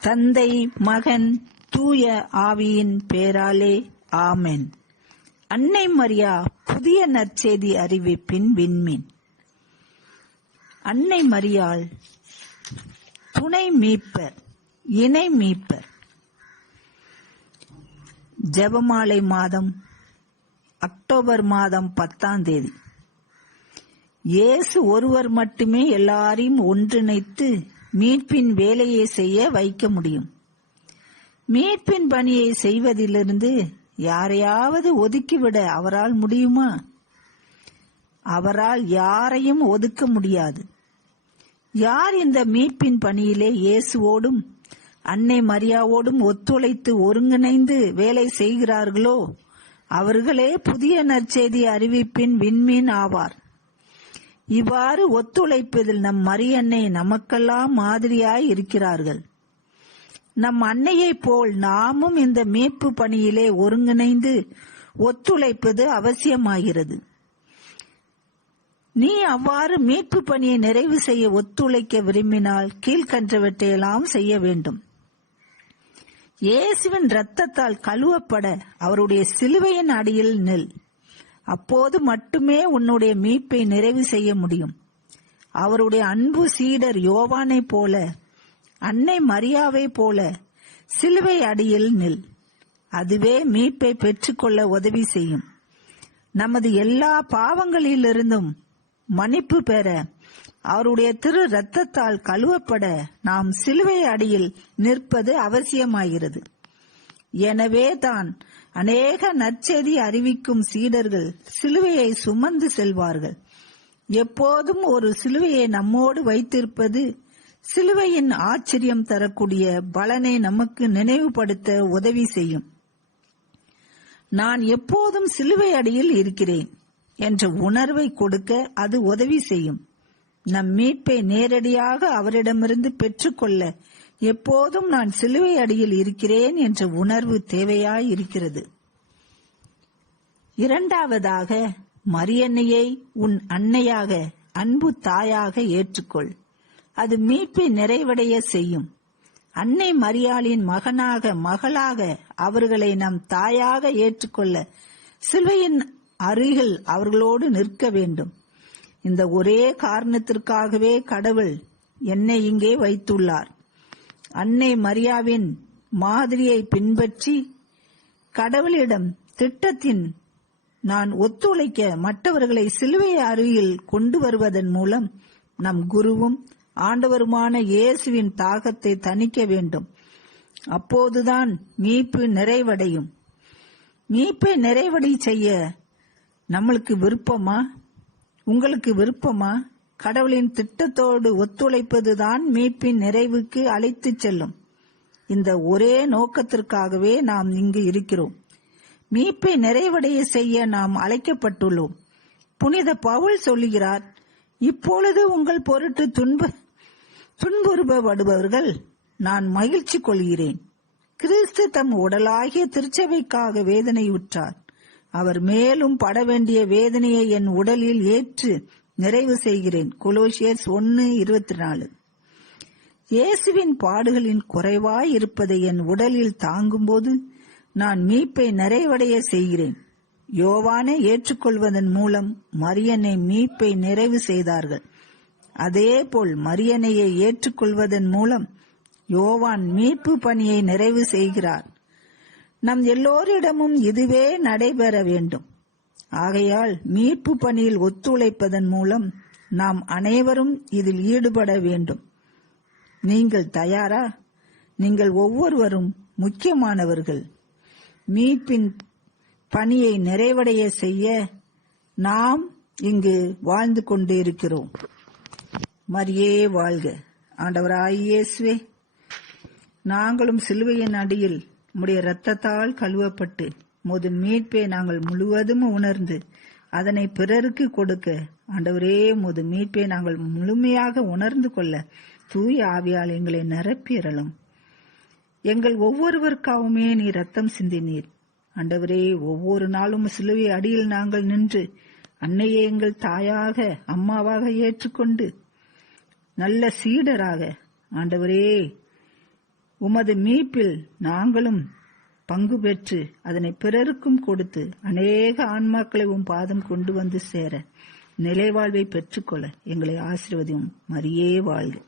தந்தை மகன் தூய ஆவியின் பேராலே ஆமென். அன்னை மரியா புதிய நற்செய்தி அறிவிப்பின் விண்மீன். அன்னை மரியாள் துணை மீட்பர் இணை மீட்பர். ஜெபமாலை மாதம் அக்டோபர் மாதம் பத்தாம் தேதி. இயேசு ஒருவர் மட்டுமே எல்லாரையும் ஒன்றிணைத்து மீட்பின் வேலையை செய்ய வைக்க முடியும். மீட்பின் பணியை செய்வதிலிருந்து யாரையாவது ஒதுக்கிவிட அவரால் முடியுமா? அவரால் யாரையும் ஒதுக்க முடியாது. யார் இந்த மீட்பின் பணியிலே இயேசுவோடும் அன்னை மரியாவோடும் ஒத்துழைத்து ஒருங்கிணைந்து வேலை செய்கிறார்களோ? அவர்களே புதிய நற்செய்தி அறிவிப்பின் விண்மீன் ஆவார். இவ்வாறு ஒத்துழைப்பதில் நம் மரியன்னை நமக்கெல்லாம் மாதிரியாய் இருக்கிறார்கள். நம் அன்னையைப் போல் நாமும் இந்த மீட்பு பணியிலே ஒருங்கிணைந்து ஒத்துழைப்பது அவசியமாகிறது. நீ அவ்வாறு மீட்பு பணியை நிறைவு செய்ய ஒத்துழைக்க விரும்பினால் கீழ்கன்றவற்றையெல்லாம் செய்ய வேண்டும். இயேசுவின் இரத்தத்தால் கழுவப்பட அவருடைய சிலுவையின் அடியில் நில். அப்போது மட்டுமே உன்னுடைய மீட்பை நிறைவு செய்ய முடியும். அவருடைய அன்பு சீடர் யோவானைப் போல அன்னை மரியாவை போல சிலுவை அடியில் நில். அதுவே மீட்பை பெற்றுக்கொள்ள உதவி செய்யும். நமது எல்லா பாவங்களிலிருந்தும் மன்னிப்பு பெற அவருடைய திரு ரத்தத்தால் கழுவப்பட நாம் சிலுவை அடியில் நிற்பது அவசியமாகிறது. எனவே தான் அநேக நற்செய்தி அறிவிக்கும் சீடர்கள் சிலுவையை சுமந்து செல்வார்கள். எப்போதும் ஒரு சிலுவையை நம்மோடு வைத்திருப்பது சிலுவையின் ஆச்சரியம் தரக்கூடிய பலனை நமக்கு நினைவுபடுத்த உதவி செய்யும். நான் எப்போதும் சிலுவை அடியில் இருக்கிறேன் என்ற உணர்வை கொடுக்க அது உதவி செய்யும். நம் மீட்பை நேரடியாக அவரிடமிருந்து பெற்றுக்கொள்ள எப்போதும் நான் சிலுவை அடியில் இருக்கிறேன் என்ற உணர்வு தேவையாய் இருக்கிறது இரண்டாவதாக மரியன்னையை உன் அன்னையாக அன்பு தாயாக ஏற்றுக்கொள். அது மீட்பை நிறைவடைய செய்யும். அன்னை மரியாளின் மகனாக மகளாக அவர்களை நம் தாயாக ஏற்றுக்கொள்ள சிலுவையின் அருகில் அவர்களோடு நிற்க வேண்டும். இந்த ஒரே காரணத்திற்காகவே கடவுள் என்னை இங்கே வைத்துள்ளார். அன்னை மரியாவின் மாதிரியை பின்பற்றி கடவுளிடம் திட்டத்தின் நான் ஒத்துழைக்க மற்றவர்களை சிலுவை அருகில் கொண்டு வருவதன் மூலம் நம் குருவும் ஆண்டவருமான இயேசுவின் தாகத்தை தணிக்க வேண்டும். அப்போதுதான் மீட்பு நிறைவடையும். மீட்பை நிறைவடை செய்ய நம்மளுக்கு விருப்பமா? உங்களுக்கு விருப்பமா? கடவுளின் திட்டத்தோடு ஒத்துழைப்பதுதான் மீட்பின் நிறைவுக்கு அழைத்துச் செல்லும். இந்த ஒரே நோக்கத்திற்காகவே நாம் இங்கு இருக்கிறோம். மீட்பை நிறைவடைய செய்ய நாம் அழைக்கப்பட்டுள்ளோம். புனித பவுல் சொல்லுகிறார் இப்பொழுது உங்கள் பொருட்டு துன்ப துன்புறுபடுபவர்கள் நான் மகிழ்ச்சி கொள்கிறேன். கிறிஸ்து தம் உடலாகிய திருச்சபைக்காக வேதனையுற்றார். அவர் மேலும் பட வேண்டிய வேதனையை என் உடலில் ஏற்று நிறைவு செய்கிறேன். கொலோசியர்ஸ் ஒன்னு இருபத்தி நாலு. இயேசுவின் பாடுகளின் குறைவாய் இருப்பதை என் உடலில் தாங்கும்போது நான் மீட்பை நிறைவடைய செய்கிறேன். யோவானை ஏற்றுக்கொள்வதன் மூலம் மரியனை மீட்பை நிறைவு செய்தார்கள். அதேபோல் மரியனையை ஏற்றுக்கொள்வதன் மூலம் யோவான் மீட்பு பணியை நிறைவு செய்கிறார். நம் எல்லோரிடமும் இதுவே நடைபெற வேண்டும். ஆகையால் மீட்பு பணியில் ஒத்துழைப்பதன் மூலம் நாம் அனைவரும் இதில் ஈடுபட வேண்டும். நீங்கள் தயாரா? நீங்கள் ஒவ்வொருவரும் முக்கியமானவர்கள். மீட்பின் பணியை நிறைவடைய செய்ய நாம் இங்கு வாழ்ந்து கொண்டிருக்கிறோம். மரியே வாழ்க. ஆண்டவராயியேசுவே நாங்களும் சிலுவையின் அடியில் உம்முடைய இரத்தத்தால் கழுவப்பட்டு முது மீட்பை நாங்கள் முழுவதும் உணர்ந்து அதனை பிறருக்கு கொடுக்க ஆண்டவரே முது மீட்பை நாங்கள் முழுமையாக உணர்ந்து கொள்ள தூய ஆவியால் எங்களை நிரப்பியறலும் எங்கள் ஒவ்வொருவருக்காகவுமே நீ ரத்தம் சிந்தினீர். ஆண்டவரே ஒவ்வொரு நாளும் சிலுவை அடியில் நாங்கள் நின்று அன்னையை எங்கள் தாயாக அம்மாவாக ஏற்றுக்கொண்டு நல்ல சீடராக ஆண்டவரே உமது மீட்பில் நாங்களும் பங்கு பெற்று அதனை பிறருக்கும் கொடுத்து அநேக ஆன்மாக்களை உன் பாதம் கொண்டு வந்து சேர நிலைவாழ்வை பெற்றுக்கொள்ள எங்களை ஆசிர்வதியும். மரியே வாழ்க.